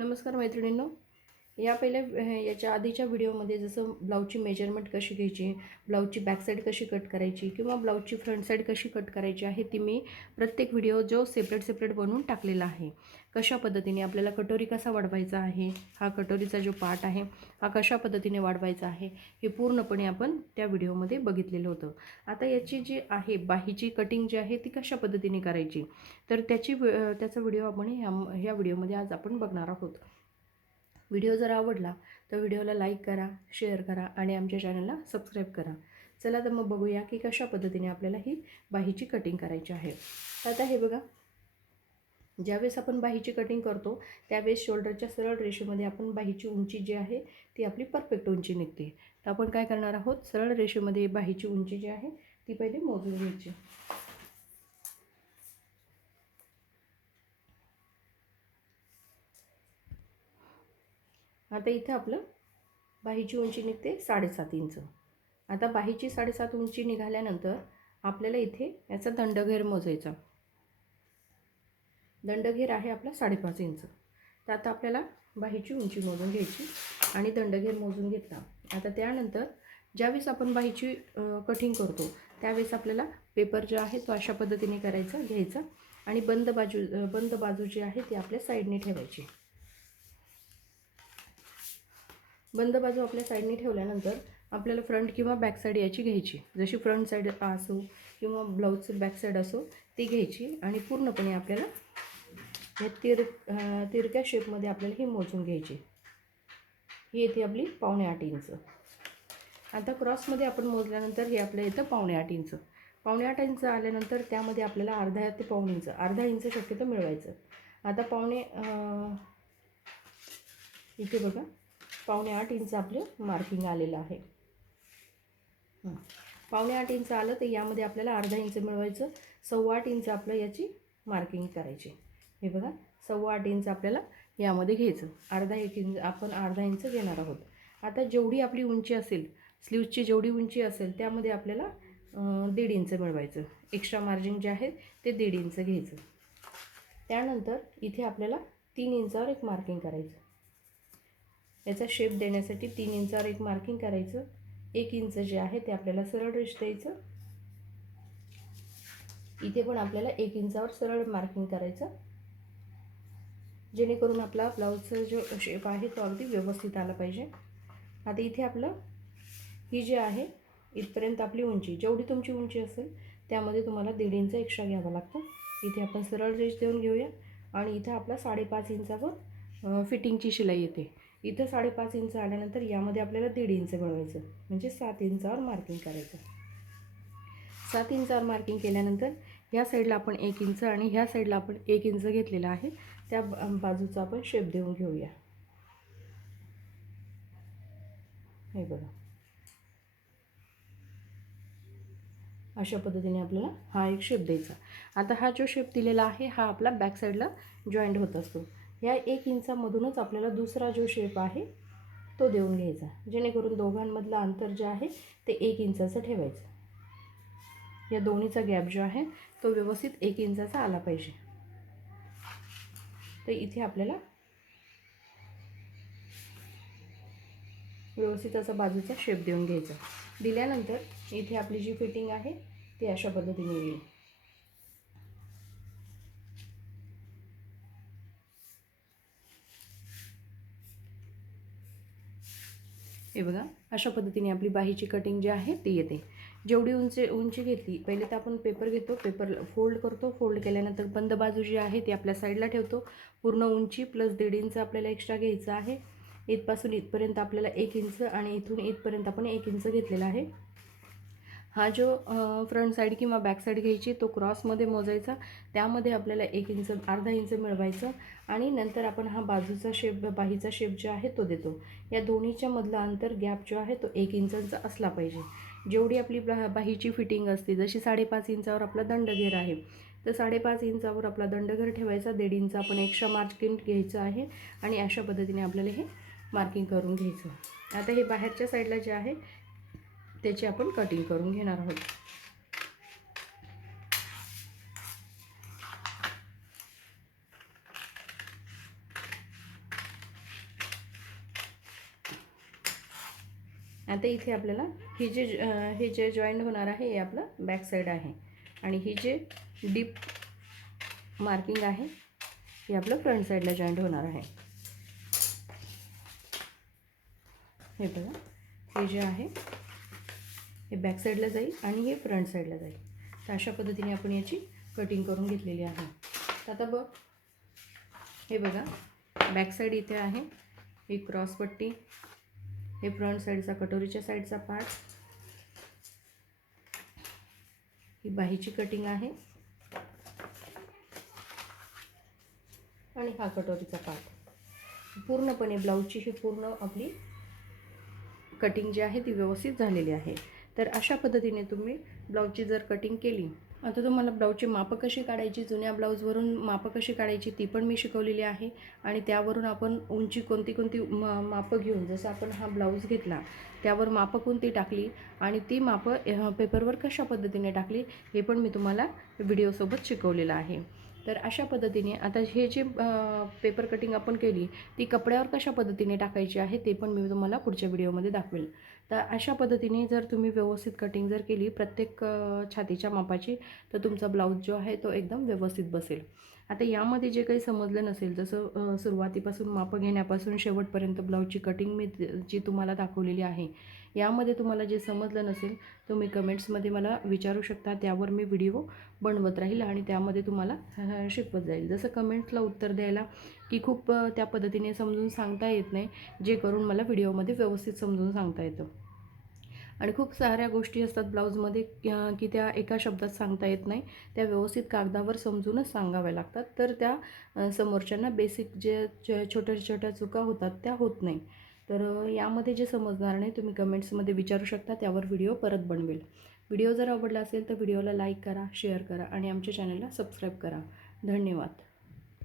नमस्कार मैत्रिणींनो. याच्या आधीच्या व्हिडिओमध्ये जसं ब्लाऊजची मेजरमेंट कशी घ्यायची, ब्लाऊजची बॅक साईड कशी कट करायची किंवा ब्लाऊजची फ्रंट साईड कशी कट करायची आहे ती मी प्रत्येक व्हिडिओ जो सेपरेट बनवून टाकलेला आहे. कशा पद्धतीने आपल्याला कटोरी कसा वाढवायचा आहे, हा कटोरीचा जो पार्ट आहे हा कशा पद्धतीने वाढवायचा आहे हे पूर्णपणे आपण त्या व्हिडिओमध्ये बघितलेलं होतं. आता याची जी आहे बाहीची कटिंग जी आहे ती कशा पद्धतीने करायची, तर त्याचा व्हिडिओ आपण ह्या व्हिडिओमध्ये आज आपण बघणार आहोत. व्हिडिओ जर आवडला तर व्हिडिओला लाईक करा, शेअर करा आणि आमच्या चॅनलला सबस्क्राईब करा. चला तर मग बघूया की कशा पद्धतीने आपल्याला ही बाहीची कटिंग करायची आहे. आता हे बघा, ज्यावेळेस आपण बाहीची कटिंग करतो त्यावेळेस शोल्डरच्या सरळ रेषेमध्ये आपण बाहीची उंची जी आहे ती आपली परफेक्ट उंची निघते. तर आपण काय करणार आहोत, सरळ रेषेमध्ये बाहीची उंची जी आहे ती पहिले मोजून घ्यायची. आता इथे आपलं बाहीची उंची निघते 7.5 इंच. आता बाहीची 7.5 उंची निघाल्यानंतर आपल्याला इथे याचा दंडघेर मोजायचा. दंडघेर आहे आपला 5.5 इंच. तर आता आपल्याला बाहीची उंची मोजून घ्यायची आणि दंडघेर मोजून घेतला. आता त्यानंतर ज्यावेळेस आपण बाहीची कटिंग करतो त्यावेळेस आपल्याला पेपर जो आहे तो अशा पद्धतीने घ्यायचा आणि बंद बाजू जी आहे ती आपल्या साईडने ठेवायची. बंद बाजू आपल्या साईडने ठेवल्यानंतर आपल्याला फ्रंट किंवा बॅक साईड याची घ्यायची. जशी फ्रंट साईड असो किंवा ब्लाऊजची बॅक साईड असो ती घ्यायची आणि पूर्णपणे आपल्याला या तिरक्या शेपमध्ये आपल्याला ही मोजून घ्यायची. ही येते आपली 7.25 इंच. आता क्रॉसमध्ये आपण मोजल्यानंतर हे आपल्या येतं 7.25 इंच. 7.25 इंच आल्यानंतर त्यामध्ये आपल्याला अर्धा ते पाऊण इंच, अर्धा इंच शक्यतो मिळवायचं. आता इथे बघा 7.25 इंच आपलं मार्किंग आलेलं आहे. 7.25 इंच आलं तर यामध्ये आपल्याला अर्धा इंच मिळवायचं. 8.25 इंच आपलं याची मार्किंग करायची. हे बघा 8.25 इंच आपल्याला यामध्ये घ्यायचं. आपण अर्धा इंच घेणार आहोत. आता जेवढी आपली उंची असेल, स्लीव्जची जेवढी उंची असेल त्यामध्ये आपल्याला 1.5 इंच मिळवायचं. एक्स्ट्रा मार्जिन जे आहे ते 1.5 इंच घ्यायचं. त्यानंतर इथे आपल्याला 3 इंचावर एक मार्किंग करायचं. याचा शेप देण्यासाठी 3 इंचावर एक मार्किंग करायचं. 1 इंच जे आहे ते आपल्याला सरळ रेष द्यायचं. इथे पण आपल्याला 1 इंचावर सरळ मार्किंग करायचं, जेणेकरून आपला ब्लाऊजचा जो शेप आहे तो अगदी व्यवस्थित आला पाहिजे. आता इथे आपलं ही जी आहे इथपर्यंत आपली उंची, जेवढी तुमची उंची असेल त्यामध्ये तुम्हाला 1.5 इंच एक्स्ट्रा घ्यावं लागतं. इथे आपण सरळ रेष देऊन घेऊया आणि इथं आपला 5.5 इंचावर फिटिंगची शिलाई येते. इथं 5.5 इंच आल्यानंतर यामध्ये आपल्याला 1.5 इंच मिळवायचं, म्हणजे 7 इंचावर मार्किंग करायचं. 7 इंचावर मार्किंग केल्यानंतर ह्या साईडला आपण 1 इंच आणि ह्या साईडला आपण 1 इंच घेतलेला आहे. त्या बाजूचा आपण शेप देऊन घेऊया. हे बघा, अशा पद्धतीने आपल्याला हा एक शेप द्यायचा. आता हा जो शेप दिलेला आहे हा आपला बॅक साईडला जॉईंट होत असतो. ह्या 1 इंचामधूनच आपल्याला दुसरा जो शेप आहे तो देऊन घ्यायचा, जेणेकरून दोघांमधलं अंतर जे आहे ते 1 इंचाचं ठेवायचं. या दोन्हीचा गॅप जो आहे तो व्यवस्थित 1 इंचाचा आला पाहिजे. तर इथे आपल्याला व्यवस्थित असा बाजूचा शेप देऊन घ्यायचा. दिल्यानंतर इथे आपली जी फिटिंग आहे ती अशा पद्धतीने येईल. हे बघा, अशा पद्धतीने आपली बाहीची कटिंग जी आहे ती येते. जेवढी उंची घेतली, पहिले तर आपण पेपर घेतो, पेपर फोल्ड करतो. फोल्ड केल्यानंतर बंद बाजू जी आहे ती आपल्या साईडला ठेवतो. पूर्ण उंची प्लस 1.5 इंच आपल्याला एक्स्ट्रा घ्यायचं आहे. इथपासून इथपर्यंत आपल्याला 1 इंच आणि इथून इथपर्यंत आपण 1 इंच घेतलेला आहे. हा जो फ्रंट साईड किंवा बॅक साईड घ्यायची तो क्रॉसमध्ये मोजायचा. त्यामध्ये आपल्याला 1 इंच, अर्धा इंच मिळवायचं आणि नंतर आपण हा बाजूचा शेप, बाहीचा शेप जो आहे तो देतो. या दोन्हीच्या मधला अंतर गॅप जो आहे तो 1 इंचाचा असला पाहिजे. जेवढी आपली बाहीची फिटिंग असते, जशी 5.5 इंचावर आपला दंडघेर आहे तर 5.5 इंचावर आपला दंडघेर ठेवायचा. 1.5 इंच आपण एक्स्ट्रा मार्किंग घ्यायचं आहे आणि अशा पद्धतीने आपल्याला हे मार्किंग करून घ्यायचं. आता हे बाहेरच्या साईडला जे आहे त्याची आपण कटिंग करून घेणार आहोत. आता इथे आपल्याला हे जे जॉईंट होणार आहे हे आपलं बॅक साईड आहे आणि ही जे डीप मार्किंग आहे हे आपलं फ्रंट साईडला जॉईंट होणार आहे. हे बघा, हे जे आहे हे बॅक साईडला जाईल आणि हे फ्रंट साईडला जाईल. तर अशा पद्धतीने आपण याची कटिंग करून घेतलेली आहे. तर आता बघ, हे बघा, बॅक साईड इथे आहे, ही क्रॉस पट्टी, हे फ्रंट साईडचा कटोरीच्या साईडचा पार्ट, ही बाहीची कटिंग आहे आणि हा कटोरीचा पार्ट. पूर्णपणे ब्लाऊजची ही पूर्ण आपली कटिंग जी आहे ती व्यवस्थित झालेली आहे. तर अशा पद्धतीने तुम्ही ब्लाऊजची जर कटिंग केली, आता तुम्हाला ब्लाऊजची मापं कशी काढायची, जुन्या ब्लाऊजवरून मापं कशी काढायची ती पण मी शिकवलेली आहे आणि त्यावरून आपण उंची कोणती मापं घेऊन, जसं आपण हा ब्लाऊज घेतला त्यावर मापं कोणती टाकली आणि ती मापं पेपरवर कशा पद्धतीने टाकली हे पण मी तुम्हाला व्हिडिओसोबत शिकवलेलं आहे. तर अशा पद्धतीने आता हे जे पेपर कटिंग आपण केली ती कपड्यावर कशा पद्धतीने टाकायची आहे ते पण मी तुम्हाला पुढच्या व्हिडिओमध्ये दाखवेल. तर अशा पद्धतीने जर तुम्ही व्यवस्थित कटिंग जर केली प्रत्येक छातीच्या मापाची, तर तुमचा ब्लाऊज जो आहे तो एकदम व्यवस्थित बसेल. आता यामध्ये जे काही समजलं नसेल, जसं सुरुवातीपासून मापं घेण्यापासून शेवटपर्यंत ब्लाऊजची कटिंग मी जी तुम्हाला दाखवलेली आहे, यामध्ये तुम्हाला जे समजलं नसेल तुम्ही कमेंट्समध्ये मला विचारू शकता. त्यावर मी व्हिडिओ बनवत राहील आणि त्यामध्ये तुम्हाला शिकवत जाईल. जसं कमेंट्सला उत्तर द्यायला की खूप त्या पद्धतीने समजून सांगता येत नाही, जे करून मला व्हिडिओमध्ये व्यवस्थित समजून सांगता येतं. आणि खूप साऱ्या गोष्टी असतात ब्लाऊजमध्ये की त्या एका शब्दात सांगता येत नाही, त्या व्यवस्थित कागदावर समजूनच सांगाव्या लागतात. तर त्या समोरच्यांना बेसिक जे छोट्या छोट्या चुका होतात त्या होत नाही. तर यामध्ये जे समजणार नाही तुम्ही कमेंट्समध्ये विचारू शकता, त्यावर व्हिडिओ परत बनवेल. व्हिडिओ जर आवडला असेल तर व्हिडिओला लाईक करा, शेअर करा आणि आमच्या चॅनलला सबस्क्राईब करा. धन्यवाद.